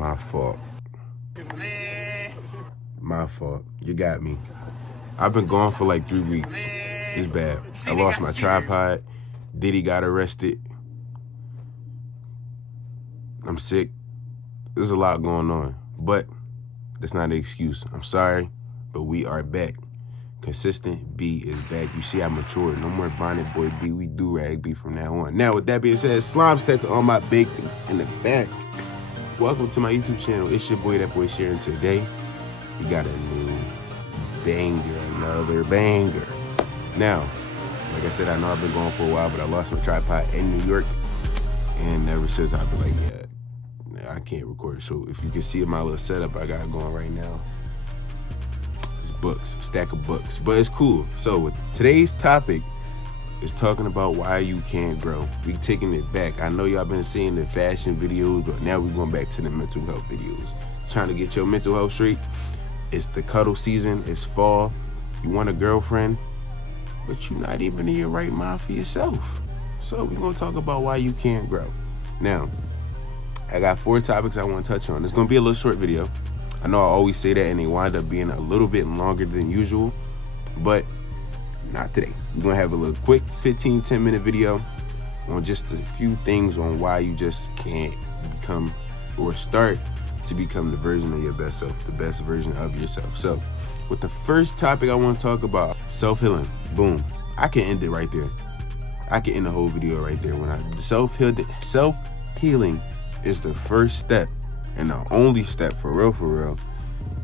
My fault. My fault. You got me. I've been gone for like 3 weeks. It's bad. I lost my tripod. Diddy got arrested. I'm sick. There's a lot going on. But that's not an excuse. I'm sorry, but we are back. Consistent B is back. You see I matured. No more Bonnet Boy B. We do rag B from now on. Now, with that being said, slime stats on my big things in the back. Welcome to my YouTube channel. It's your boy, that boy Sharon. Today, we got a new banger, another banger. Now, like I said, I know I've been going for a while, but I lost my tripod in New York. And ever since, I've been like, yeah, I can't record. So if you can see my little setup I got going right now, books, stack of books, but it's cool. So today's topic is talking about why you can't grow. We taking it back. I know y'all been seeing the fashion videos, but now we're going back to the mental health videos. Trying to get your mental health straight. It's the cuddle season. It's fall. You want a girlfriend, but you're not even in your right mind for yourself. So we're gonna talk about why you can't grow. Now, I got 4 topics I want to touch on. It's gonna be a little short video. I know I always say that, and they wind up being a little bit longer than usual, but not today. We're gonna have a little quick 15-10 minute video on just a few things on why you just can't become or start to become the version of your best self, the best version of yourself. So with the first topic I want to talk about, self-healing. Boom. I can end it right there. I can end the whole video right there. When self-healing is the first step and the only step for real,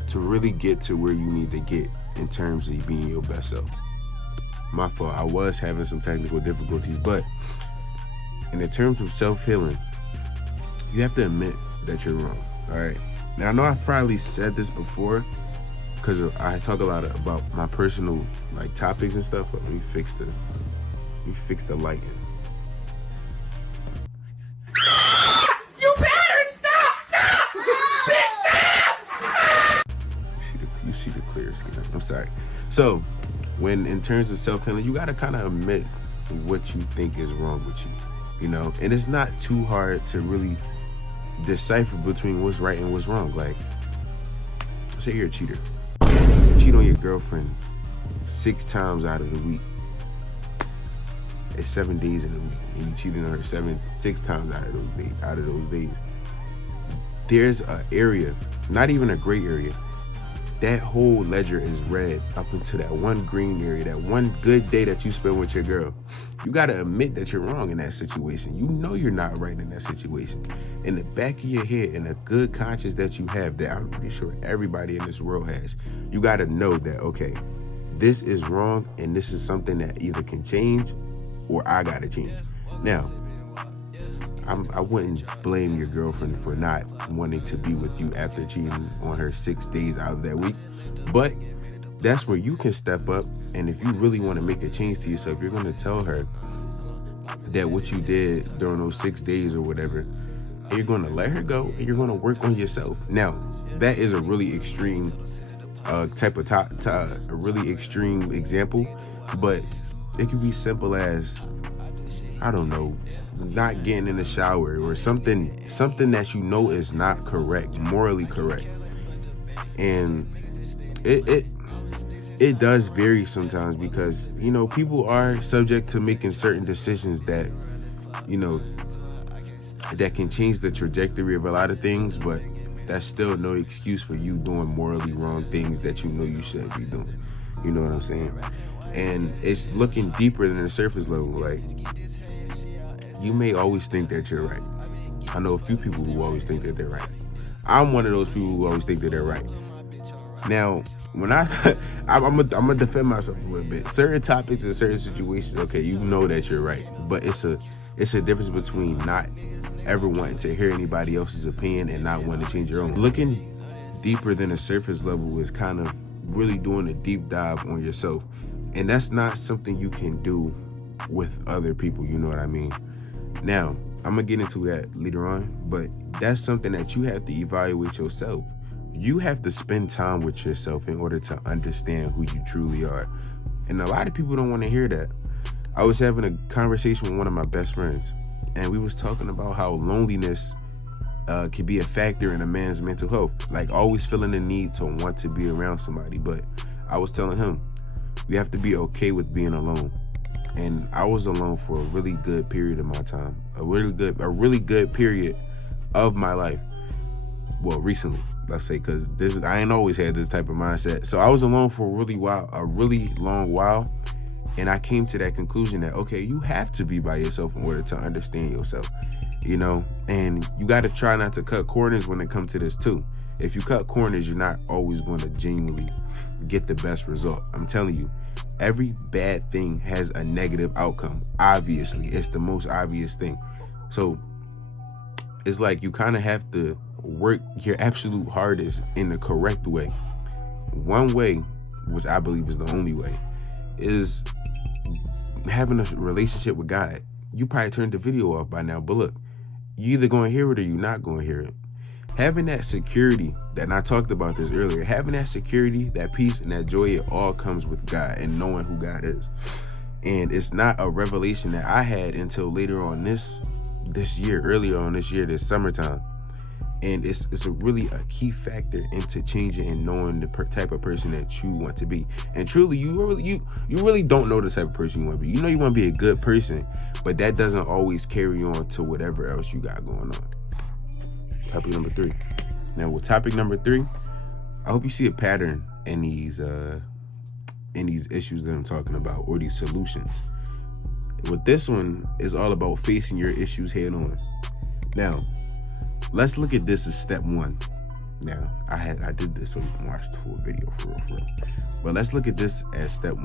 to really get to where you need to get in terms of being your best self. My fault, I was having some technical difficulties, but in the terms of self-healing, you have to admit that you're wrong, all right? Now, I know I've probably said this before, because I talk a lot about my personal topics and stuff, but let me fix the lighting. I'm sorry. So, when in terms of self-healing, you gotta kind of admit what you think is wrong with you, you know? And it's not too hard to really decipher between what's right and what's wrong. Like, say you're a cheater. You cheat on your girlfriend 6 times out of the week. It's 7 days in a week, and you cheated on her 6 times out of those days. There's an area, not even a gray area. That whole ledger is red up into that one green area, that one good day that you spend with your girl. You gotta admit that you're wrong in that situation. You know you're not right in that situation. In the back of your head, in a good conscience that you have, that I'm pretty sure everybody in this world has, you gotta know that, okay, this is wrong and this is something that either can change or I gotta change. Now, I wouldn't blame your girlfriend for not wanting to be with you after cheating on her 6 days out of that week. But that's where you can step up. And if you really want to make a change to yourself, you're going to tell her that what you did during those 6 days or whatever, and you're going to let her go and you're going to work on yourself. Now, that is a really extreme a really extreme example, but it can be simple as, I don't know, not getting in the shower or something that you know is not correct, morally correct. And it does vary sometimes because, you know, people are subject to making certain decisions that, you know, that can change the trajectory of a lot of things, but that's still no excuse for you doing morally wrong things that you know you shouldn't be doing. You know what I'm saying? And it's looking deeper than the surface level. Like, you may always think that you're right. I know a few people who always think that they're right. I'm one of those people who always think that they're right. Now, when I'm gonna defend myself a little bit. Certain topics and certain situations, okay, you know that you're right, but it's a difference between not ever wanting to hear anybody else's opinion and not wanting to change your own. Looking deeper than the surface level is kind of really doing a deep dive on yourself, and that's not something you can do with other people. You know what I mean? Now, I'm gonna get into that later on, but that's something that you have to evaluate yourself. You have to spend time with yourself in order to understand who you truly are. And a lot of people don't want to hear that. I was having a conversation with one of my best friends, and we was talking about how loneliness can be a factor in a man's mental health. Like always feeling the need to want to be around somebody. But I was telling him, we have to be okay with being alone. And I was alone for a really good period of my time, a really good period of my life. Well, recently, let's say, because I ain't always had this type of mindset. So I was alone for a really long while, and I came to that conclusion that, okay, you have to be by yourself in order to understand yourself, and you got to try not to cut corners when it comes to this too. If you cut corners, you're not always going to genuinely get the best result. I'm telling you, every bad thing has a negative outcome. Obviously, it's the most obvious thing. So it's like you kind of have to work your absolute hardest in the correct way. One way, which I believe is the only way, is having a relationship with God. You probably turned the video off by now, but look, you either going to hear it or you're not going to hear it. Having that security, and I talked about this earlier, having that security, that peace, and that joy, it all comes with God and knowing who God is. And it's not a revelation that I had until later on this year, earlier on this year, this summertime. And it's really a key factor into changing and knowing the type of person that you want to be. And truly, you really don't know the type of person you want to be. You know you want to be a good person, but that doesn't always carry on to whatever else you got going on. Topic number 3. Now, with topic number 3, I hope you see a pattern in these issues that I'm talking about, or these solutions. With this one, is all about facing your issues head on. Now, let's look at this as step 1. Now, I did this so you can watch the full video for real. But let's look at this as step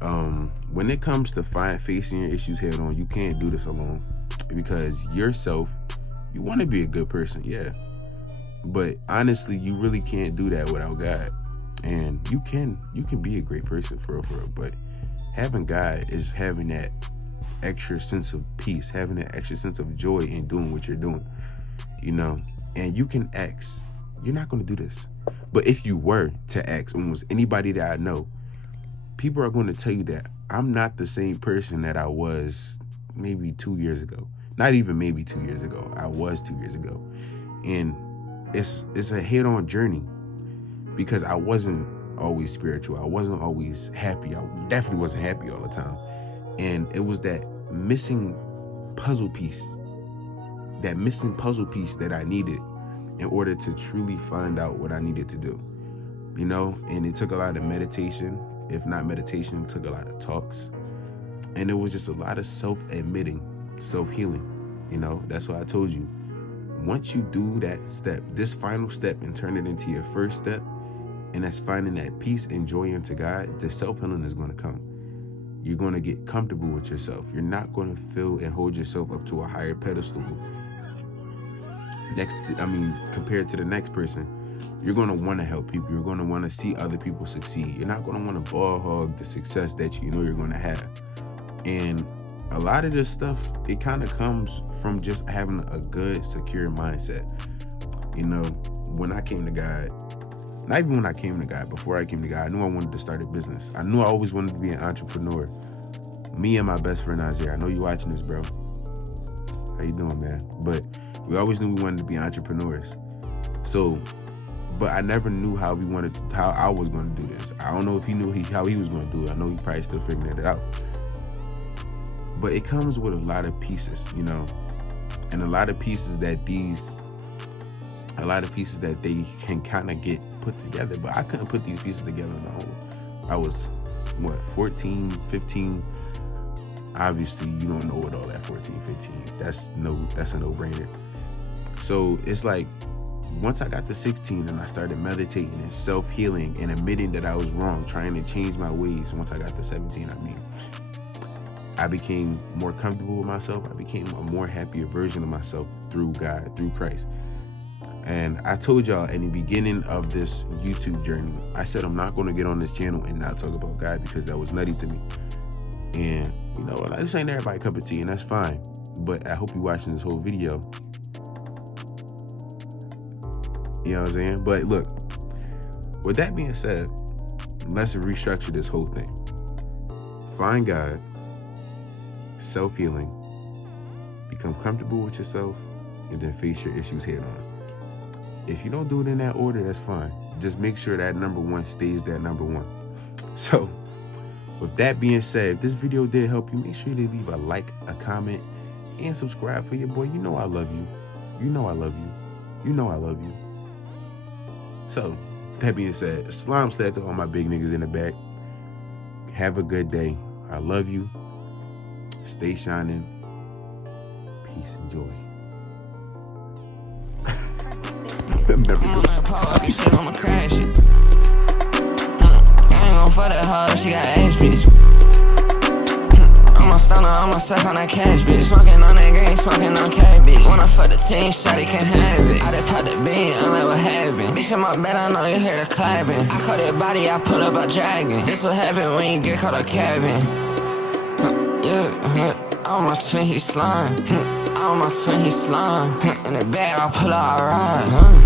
1. When it comes to facing your issues head on, you can't do this alone, because yourself, you want to be a good person, yeah. But honestly, you really can't do that without God. And you can be a great person for real. But having God is having that extra sense of peace, having that extra sense of joy in doing what you're doing, And you can ask. You're not going to do this. But if you were to ask almost anybody that I know, people are going to tell you that I'm not the same person that I was maybe 2 years ago. Not even maybe 2 years ago. I was 2 years ago. And it's a head-on journey, because I wasn't always spiritual. I wasn't always happy. I definitely wasn't happy all the time. And it was that missing puzzle piece that I needed in order to truly find out what I needed to do. And it took a lot of meditation. If not meditation, it took a lot of talks. And it was just a lot of self-admitting, self-healing. That's why I told you, once you do that step, this final step, and turn it into your first step, and that's finding that peace and joy into God, the self-healing is going to come. You're going to get comfortable with yourself. You're not going to feel and hold yourself up to a higher pedestal compared to the next person. You're going to want to help people. You're going to want to see other people succeed. You're not going to want to ball hog the success that you know you're going to have. And a lot of this stuff, it kind of comes from just having a good, secure mindset. When I came to God, not even when I came to God, before I came to God, I knew I wanted to start a business. I knew I always wanted to be an entrepreneur. Me and my best friend Isaiah, I know you watching this, bro. How you doing, man? But we always knew we wanted to be entrepreneurs. So, but I never knew how I was going to do this. I don't know if he knew how he was going to do it. I know he probably still figuring it out. But it comes with a lot of pieces, and a lot of pieces that they can kind of get put together. But I couldn't put these pieces together on my own. I was 14, 15. Obviously, you don't know what all that 14, 15. That's a no-brainer. So it's like, once I got to 16 and I started meditating and self-healing and admitting that I was wrong, trying to change my ways. Once I got to 17, I became more comfortable with myself. I became a more happier version of myself through God, through Christ. And I told y'all in the beginning of this YouTube journey, I said I'm not going to get on this channel and not talk about God, because that was nutty to me. And this ain't everybody's cup of tea, and that's fine. But I hope you're watching this whole video. You know what I'm saying? But look, with that being said, let's restructure this whole thing. Find God, self-healing, become comfortable with yourself, and then face your issues head on. If you don't do it in that order, that's fine. Just make sure that number one stays that number one. So, with that being said, if this video did help you, make sure to leave a like, a comment, and subscribe for your boy. You know I love you. You know I love you. You know I love you. So, that being said, slime stat to all my big niggas in the back. Have a good day. I love you. Stay shining. Peace and joy. Never do. I'ma crash it. I ain't gon' fuck that hoe, she got ass, bitch. I'm a stunner, I'm a suck on that cash, bitch. Smoking on that green, smoking on K, bitch. When I fuck the team, shawty can have it. I done pop the bean, I'm like, what happened? Bitch, in my bed, I know you hear the clapping. I caught that body, I pull up a dragon. This what happen when you get caught a cabin. Yeah, I'm a twin, he slime. I'm a twin, he slime. In the bag, I pull out a ride.